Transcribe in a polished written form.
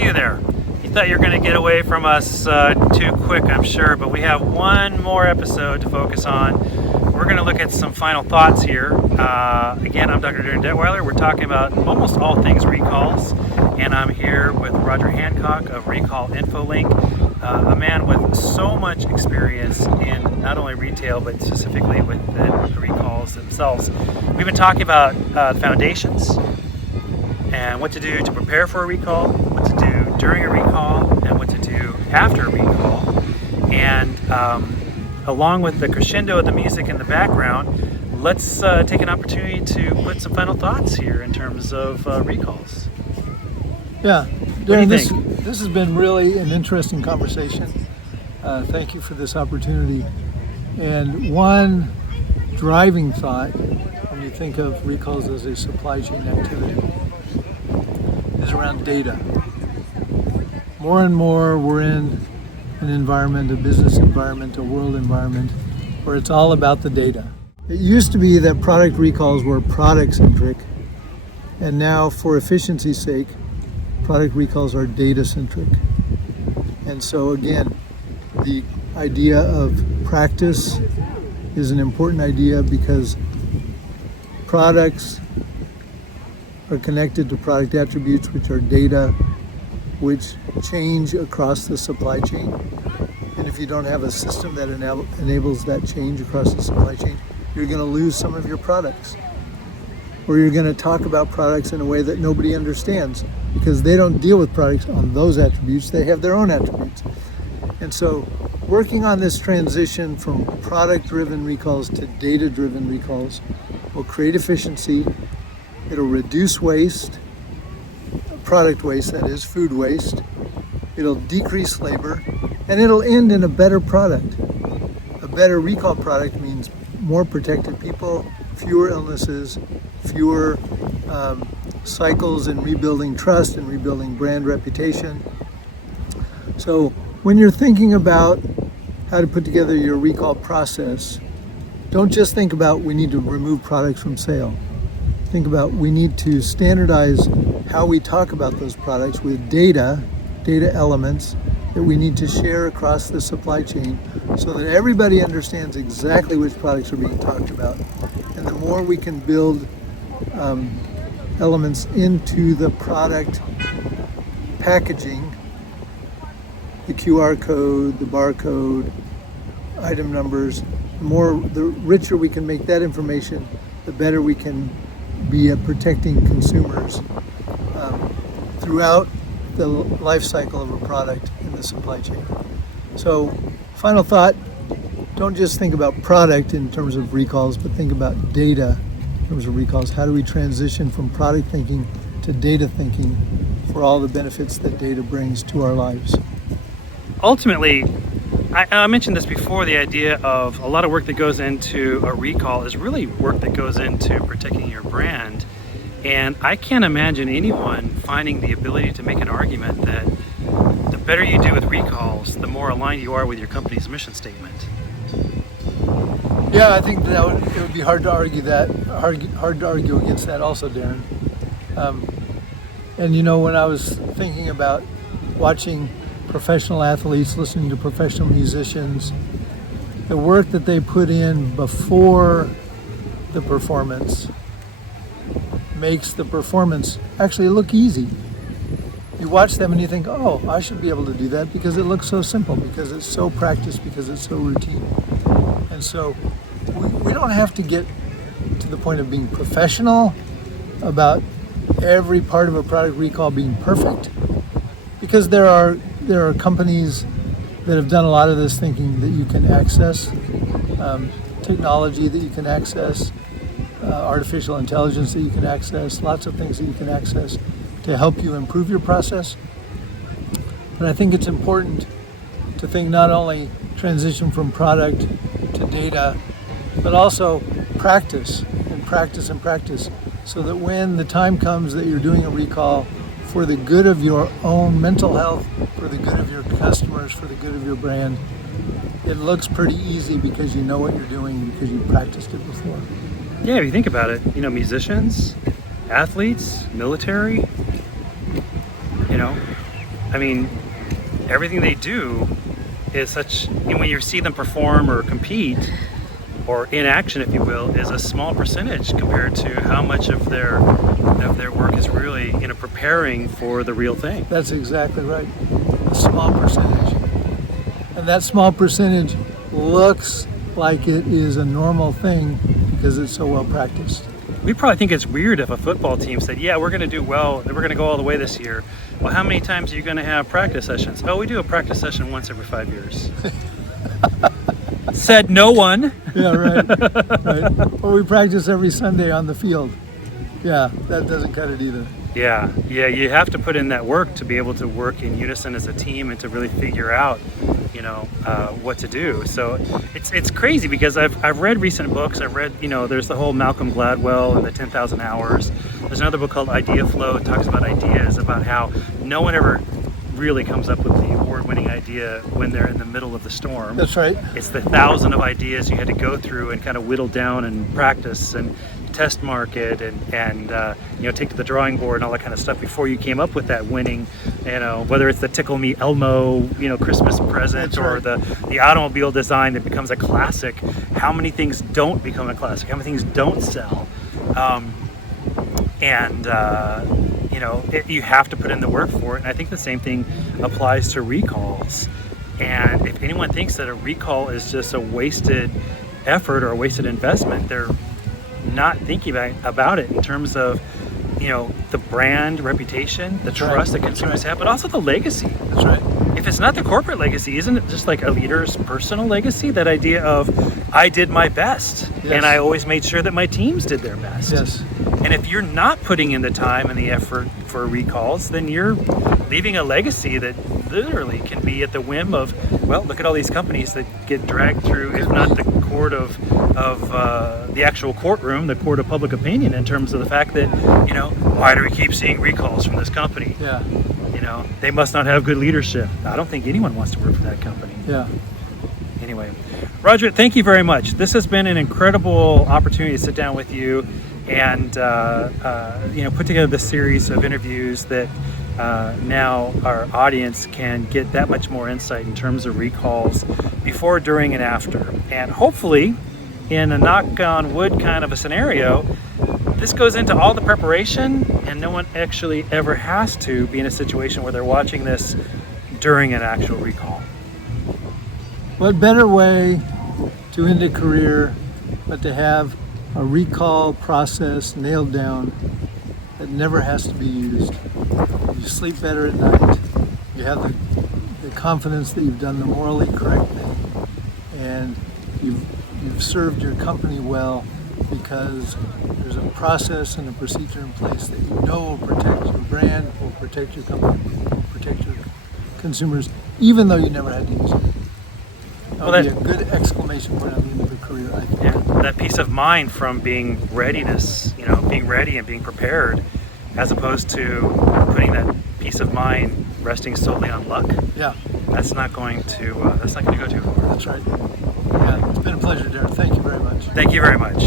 see you there. You thought you were going to get away from us too quick, I'm sure, but we have one more episode to focus on. We're going to look at some final thoughts here. Again, I'm Dr. Darin Detwiler. We're talking about almost all things recalls, and I'm here with Roger Hancock of Recall InfoLink, a man with so much experience in not only retail, but specifically with the recalls themselves. We've been talking about foundations and what to do to prepare for a recall, what to do during a recall, and what to do after a recall. And along with the crescendo of the music in the background, let's take an opportunity to put some final thoughts here in terms of recalls. Yeah, Darin, this has been really an interesting conversation. Thank you for this opportunity. And one driving thought when you think of recalls as a supply chain activity is around data. More and more we're in an environment, a business environment, a world environment, where it's all about the data. It used to be that product recalls were product-centric, and now for efficiency's sake, product recalls are data-centric. And so again, the idea of practice is an important idea because products are connected to product attributes, which are data, which change across the supply chain. And if you don't have a system that enables that change across the supply chain, you're going to lose some of your products. Or you're going to talk about products in a way that nobody understands because they don't deal with products on those attributes, they have their own attributes. And so working on this transition from product-driven recalls to data-driven recalls will create efficiency, it'll reduce waste, product waste, that is, food waste, it'll decrease labor, and it'll end in a better product. A better recall product means more protected people, fewer illnesses, fewer cycles in rebuilding trust and rebuilding brand reputation. So when you're thinking about how to put together your recall process, don't just think about we need to remove products from sale. Think about we need to standardize how we talk about those products with data elements that we need to share across the supply chain so that everybody understands exactly which products are being talked about. And the more we can build elements into the product packaging, the QR code, the barcode, item numbers, the richer we can make that information, the better we can be at protecting consumers throughout the life cycle of a product in the supply chain. So, final thought, don't just think about product in terms of recalls, but think about data in terms of recalls. How do we transition from product thinking to data thinking for all the benefits that data brings to our lives? Ultimately, I mentioned this before, the idea of a lot of work that goes into a recall is really work that goes into protecting your brand. And I can't imagine anyone finding the ability to make an argument that the better you do with recalls, the more aligned you are with your company's mission statement. Yeah, I think that it would be hard to argue against that also, Darin. And you know, when I was thinking about watching professional athletes, listening to professional musicians, the work that they put in before the performance makes the performance actually look easy. You watch them and you think, oh, I should be able to do that because it looks so simple, because it's so practiced, because it's so routine. And so we don't have to get to the point of being professional about every part of a product recall being perfect, because there are companies that have done a lot of this thinking that you can access, technology that you can access, artificial intelligence that you can access, lots of things that you can access to help you improve your process. But I think it's important to think not only transition from product to data, but also practice and practice and practice, so that when the time comes that you're doing a recall for the good of your own mental health, for the good of your customers, for the good of your brand, it looks pretty easy because you know what you're doing, because you practiced it before. Yeah, if you think about it, you know, musicians, athletes, military, you know, I mean, everything they do is such, when you see them perform or compete or in action, if you will, is a small percentage compared to how much of their work is really preparing for the real thing. That's exactly right. A small percentage. And that small percentage looks like it is a normal thing because it's so well practiced. We probably think it's weird if a football team said, yeah, we're going to do well, we're going to go all the way this year. Well, how many times are you going to have practice sessions? Oh, we do a practice session once every 5 years. Said no one. Yeah, right. Or we practice every Sunday on the field. Yeah, that doesn't cut it either. Yeah, you have to put in that work to be able to work in unison as a team and to really figure out, what to do. So it's crazy because I've read recent books. I've read, there's the whole Malcolm Gladwell and the 10,000 Hours. There's another book called Idea Flow. It talks about ideas, about how no one ever really comes up with the award-winning idea when they're in the middle of the storm. That's right. It's the 1,000 of ideas you had to go through and kind of whittle down and practice and test market and take to the drawing board and all that kind of stuff before you came up with that winning, whether it's the Tickle Me Elmo, Christmas present, or the automobile design that becomes a classic. How many things don't become a classic? How many things don't sell? You have to put in the work for it. And I think the same thing applies to recalls. And if anyone thinks that a recall is just a wasted effort or a wasted investment, they're not thinking about it in terms of, the brand reputation, the trust that consumers have, but also the legacy. That's right. If it's not the corporate legacy, isn't it just like a leader's personal legacy? That idea of, I did my best, and I always made sure that my teams did their best. Yes. And if you're not putting in the time and the effort for recalls, then you're leaving a legacy that literally can be at the whim of, well, look at all these companies that get dragged through, if not the court of the actual courtroom, the court of public opinion, in terms of the fact that, why do we keep seeing recalls from this company? Yeah. They must not have good leadership. I don't think anyone wants to work for that company. Yeah. Anyway, Roger, thank you very much. This has been an incredible opportunity to sit down with you and put together this series of interviews that now our audience can get that much more insight in terms of recalls before, during, and after. And hopefully, in a knock on wood kind of a scenario, this goes into all the preparation and no one actually ever has to be in a situation where they're watching this during an actual recall. What better way to end a career but to have a recall process nailed down that never has to be used? You sleep better at night. You have the confidence that you've done the morally correct thing, and you've served your company well because there's a process and a procedure in place that will protect your brand, will protect your company, will protect your consumers, even though you never had to use it. That would be a good exclamation point on the end of a career, I think. Yeah, that peace of mind from being readiness, being ready and being prepared, as opposed to putting that peace of mind resting solely on luck. Yeah. That's not going to go too far. That's right. Yeah, it's been a pleasure, Darin. Thank you very much. Thank you very much.